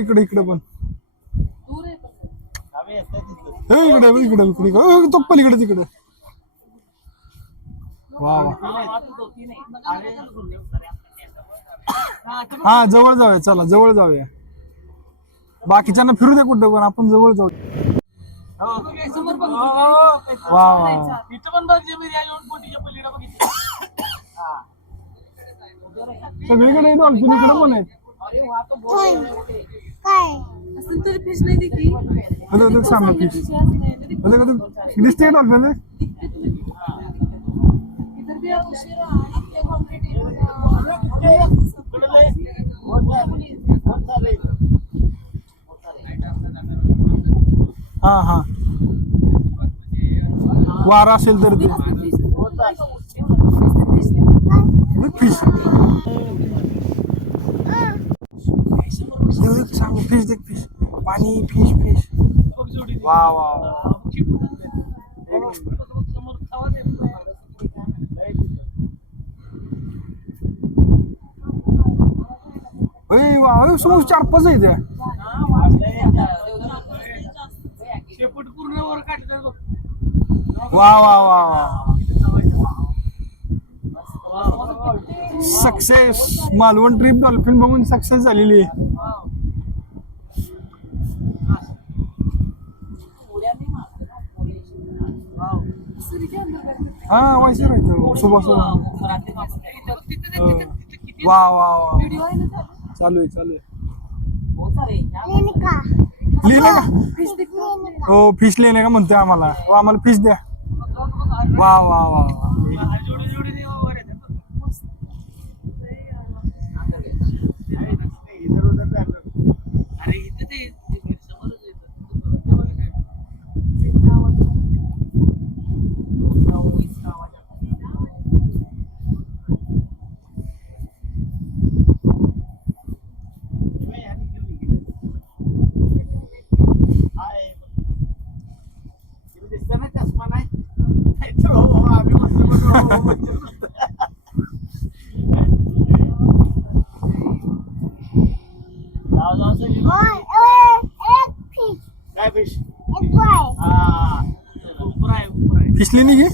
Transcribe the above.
इकडे इकडे पण दूर आहे पण. इकडे इकडे इकडे तो पलीकडे तिकडे. वा हा जवळ जाऊया, चला जवळ जाऊया. बाकीच्यांना फिरू दे कुठं, पण आपण जवळ जाऊ. समोर बघ. वा वा इथं पण बघ, जे मी राजवट बोटीच्या पलीकडे बघितलं. सगळीकडे डॉल्फिन इकडे पण आहेत. अरे वा, तो बोट असं तरी फिश नाही दिसली. सामने फिश दिसते डॉल्फिन. इधर भी आप हा हा वारा असेल तर ते फिश. फिश देख फिश पाणी फिश फिश. वा वा वा समोर 4-5 आहे त्या. शेपूट पूर्ण वर काढतात. वा वा वा वा सक्सेस. मालवण ट्रिप डॉल्फिन बघून सक्सेस झालेली आहे. हा वैसे राहतो सुबह सुबह. वा वा वा चालू आहे चालू आहे. लिहिलं का? हो फिश लेणे का म्हणतोय आम्हाला. आम्हाला फिश द्या. वा वा वा फिश लेने की